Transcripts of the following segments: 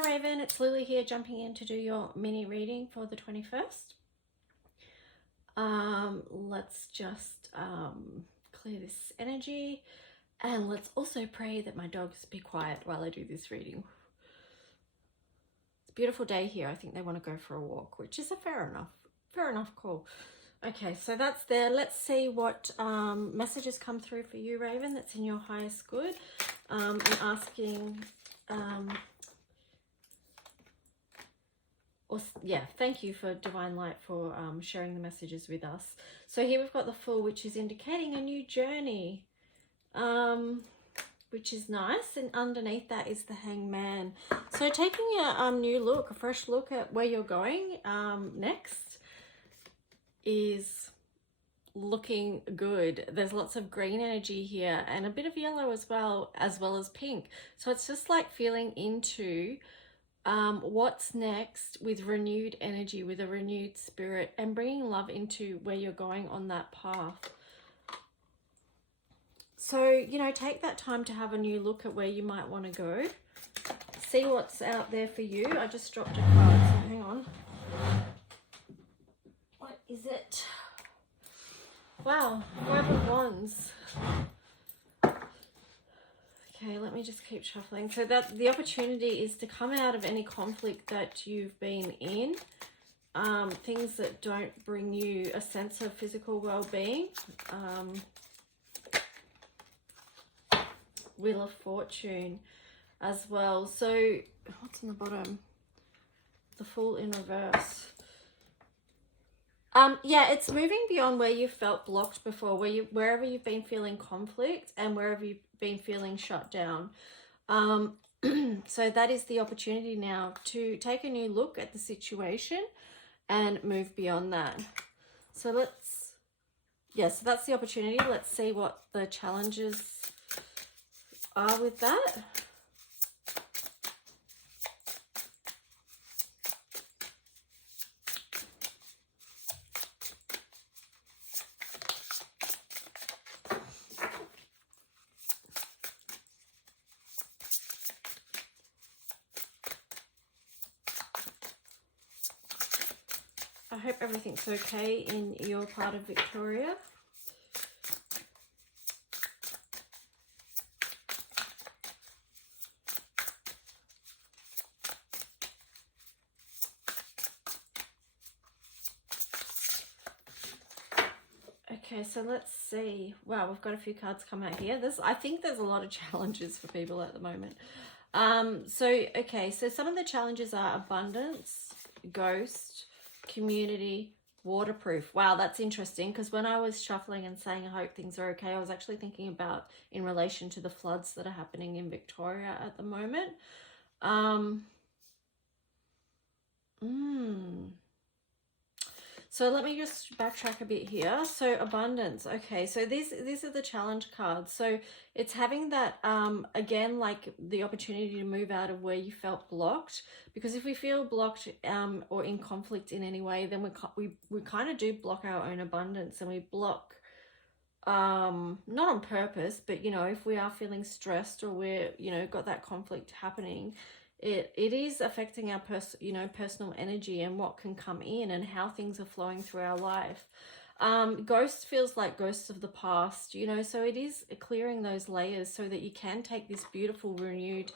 Hi Raven, it's Lily here jumping in to do your mini reading for the 21st. Let's just clear this energy, and let's also pray that my dogs be quiet while I do this reading. It's a beautiful day here. I think they want to go for a walk, which is a fair enough call. Okay, so that's there. Let's see what messages come through for you, Raven, that's in your highest good. I'm asking thank you for Divine Light for sharing the messages with us. So here we've got the Fool, which is indicating a new journey, which is nice, and underneath that is the Hangman. So taking a new look, a fresh look at where you're going next is looking good. There's lots of green energy here and a bit of yellow as well as pink. So it's just like feeling into what's next with renewed energy, with a renewed spirit, and bringing love into where you're going on that path. So, you know, take that time to have a new look at where you might want to go. See what's out there for you. I just dropped a card, so hang on. What is it? Wow, 5 of Wands. Okay, let me just keep shuffling. So that the opportunity is to come out of any conflict that you've been in, things that don't bring you a sense of physical well-being. Wheel of Fortune as well. So what's on the bottom? The Fool in reverse. Yeah, it's moving beyond where you felt blocked before, wherever you've been feeling conflict and wherever you've been feeling shut down. So that is the opportunity now to take a new look at the situation and move beyond that. So so that's the opportunity. Let's see what the challenges are with that. I hope everything's okay in your part of Victoria. Okay, so let's see. Wow, we've got a few cards come out here. I think there's a lot of challenges for people at the moment. So some of the challenges are abundance, ghost, community, waterproof. Wow, that's interesting, because when I was shuffling and saying I hope things are okay, I was actually thinking about in relation to the floods that are happening in Victoria at the moment. So let me just backtrack a bit here. So abundance. Okay, so these are the challenge cards. So it's having that, again, like the opportunity to move out of where you felt blocked. Because if we feel blocked or in conflict in any way, then we kind of do block our own abundance, and we block, not on purpose, but, you know, if we are feeling stressed or we're, you know, got that conflict happening, it is affecting our personal energy and what can come in and how things are flowing through our life. Ghost feels like ghosts of the past, you know, so it is clearing those layers so that you can take this beautiful, renewed,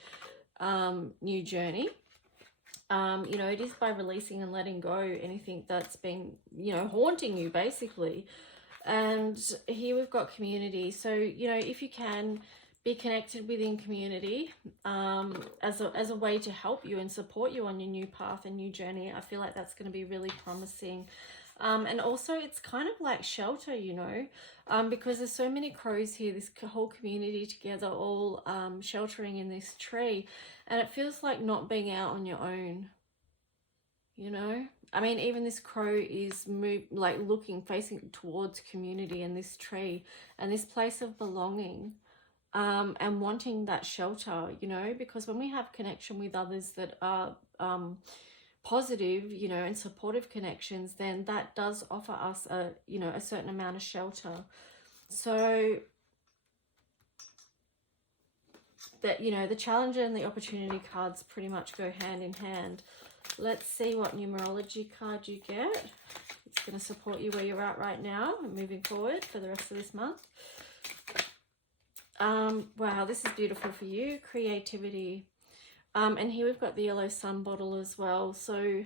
new journey. You know, it is by releasing and letting go anything that's been, you know, haunting you, basically. And here we've got community. So, you know, if you can be connected within community as a way to help you and support you on your new path and new journey, I feel like that's going to be really promising. And also it's kind of like shelter, you know, because there's so many crows here, this whole community together, all sheltering in this tree, and it feels like not being out on your own, you know. I mean, even this crow is facing towards community and this tree and this place of belonging. And wanting that shelter, you know, because when we have connection with others that are positive, you know, and supportive connections, then that does offer us a certain amount of shelter. So that, you know, the challenge and the opportunity cards pretty much go hand in hand. Let's see what numerology card you get. It's going to support you where you're at right now and moving forward for the rest of this month. Wow, this is beautiful for you. Creativity. And here we've got the yellow sun bottle as well. So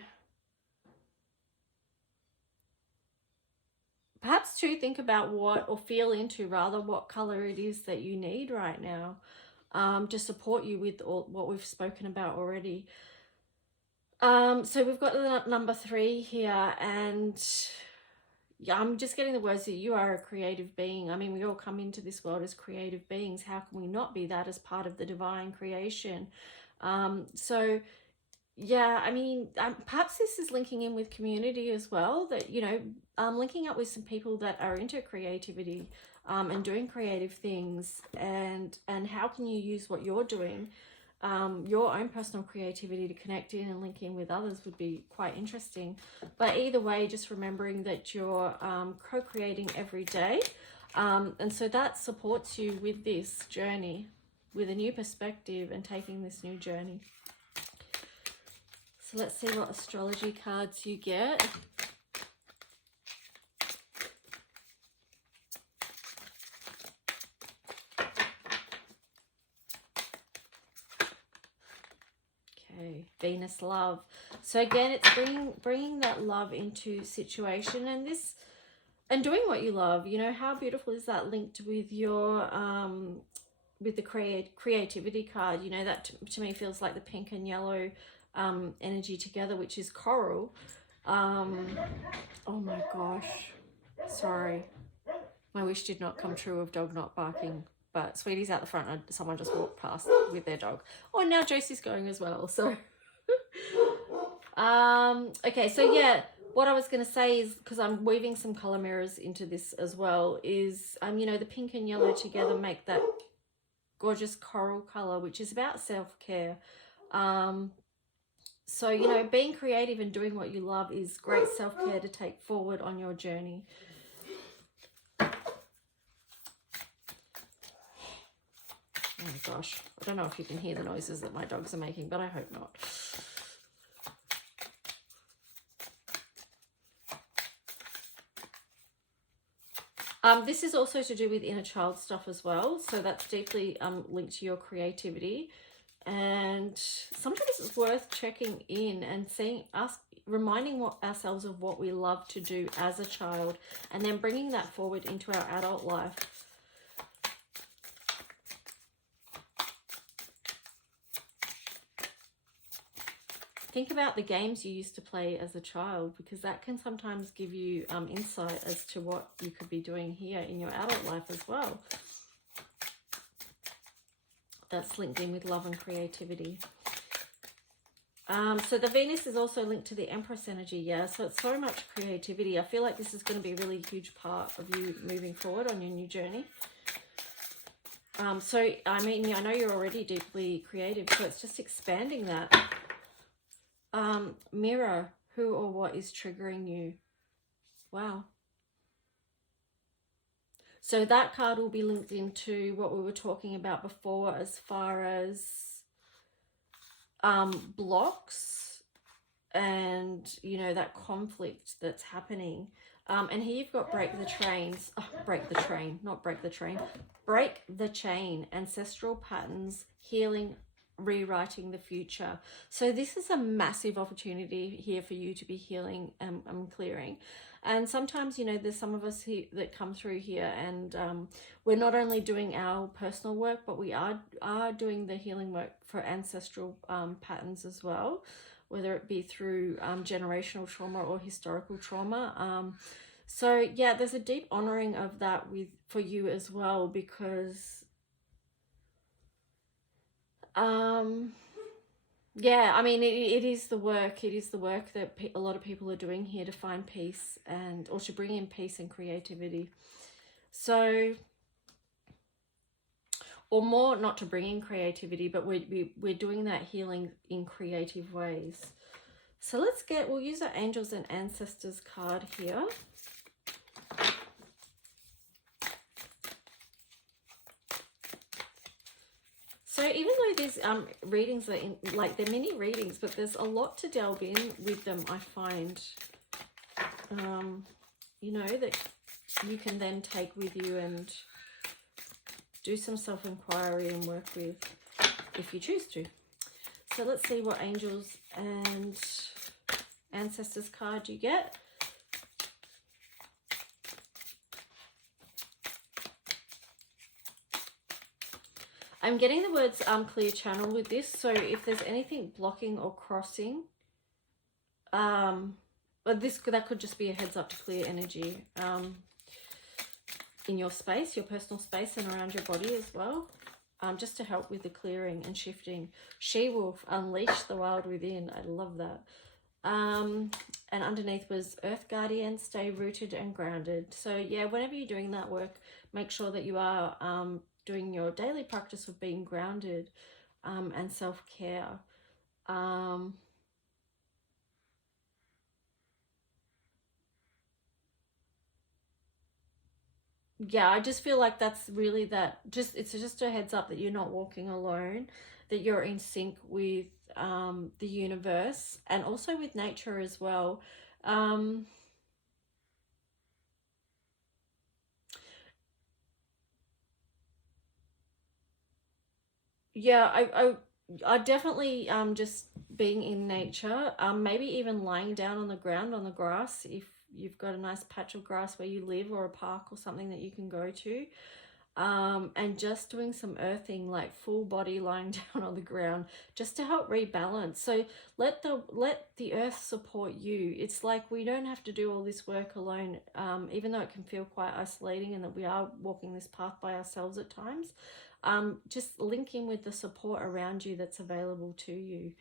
perhaps to think about what, or feel into rather, what color it is that you need right now to support you with all what we've spoken about already. So we've got the number 3 here, and yeah, I'm just getting the words that you are a creative being. I mean, we all come into this world as creative beings. How can we not be that as part of the divine creation? So yeah, I mean, perhaps this is linking in with community as well, that, you know, linking up with some people that are into creativity and doing creative things, and how can you use what you're doing, your own personal creativity, to connect in and link in with others would be quite interesting. But either way, just remembering that you're co-creating every day, and so that supports you with this journey, with a new perspective and taking this new journey. So let's see what astrology cards you get. Okay, Venus love. So again, it's bringing that love into situation, and this, and doing what you love. You know, how beautiful is that linked with your with the creativity card? You know, that to me feels like the pink and yellow energy together, which is coral. Oh my gosh, sorry, my wish did not come true of dog not barking, but Sweetie's out the front and someone just walked past with their dog. Oh, now Josie's going as well, so okay, so yeah, what I was going to say is, because I'm weaving some color mirrors into this as well, is you know, the pink and yellow together make that gorgeous coral color, which is about self-care. So, you know, being creative and doing what you love is great self-care to take forward on your journey. Oh my gosh, I don't know if you can hear the noises that my dogs are making, but I hope not. This is also to do with inner child stuff as well, so that's deeply linked to your creativity. And sometimes it's worth checking in and reminding ourselves of what we love to do as a child, and then bringing that forward into our adult life. Think about the games you used to play as a child, because that can sometimes give you insight as to what you could be doing here in your adult life as well. That's linked in with love and creativity. So the Venus is also linked to the Empress energy, yeah, so it's so much creativity. I feel like this is going to be a really huge part of you moving forward on your new journey. So, I mean, I know you're already deeply creative, so it's just expanding that. Mirror, who or what is triggering you? Wow. So that card will be linked into what we were talking about before, as far as blocks and, you know, that conflict that's happening. And here you've got break the trains. Oh, break the train, not break the train. Break the chain, ancestral patterns, healing, rewriting the future. So this is a massive opportunity here for you to be healing and clearing. And sometimes, you know, there's some of us here that come through here, and we're not only doing our personal work, but we are doing the healing work for ancestral patterns as well, whether it be through generational trauma or historical trauma. So yeah, there's a deep honoring of that for you as well, because yeah, I mean, it is the work. It is the work that a lot of people are doing here to find peace, or to bring in peace and creativity. So, or more, not to bring in creativity, but we're doing that healing in creative ways. So we'll use our Angels and Ancestors card here. So even though these readings are in, like, they're mini readings, but there's a lot to delve in with them, I find. You know, that you can then take with you and do some self-inquiry and work with if you choose to. So let's see what angels and ancestors card you get. I'm getting the words clear channel with this. So if there's anything blocking or crossing, but that could just be a heads up to clear energy in your space, your personal space, and around your body as well. Just to help with the clearing and shifting. She-wolf, unleash the wild within. I love that. And underneath was Earth Guardian, stay rooted and grounded. So yeah, whenever you're doing that work, make sure that you are doing your daily practice of being grounded and self-care. Yeah, I just feel like that's really it's just a heads up that you're not walking alone, that you're in sync with the universe and also with nature as well. Yeah, I definitely just being in nature, maybe even lying down on the ground on the grass if you've got a nice patch of grass where you live, or a park or something that you can go to. And just doing some earthing, like full body lying down on the ground, just to help rebalance. So let the earth support you. It's like we don't have to do all this work alone, even though it can feel quite isolating and that we are walking this path by ourselves at times. Just link in with the support around you that's available to you.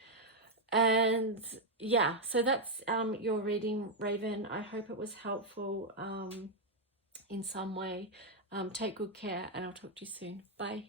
And yeah, so that's your reading, Raven. I hope it was helpful in some way. Take good care, and I'll talk to you soon. Bye.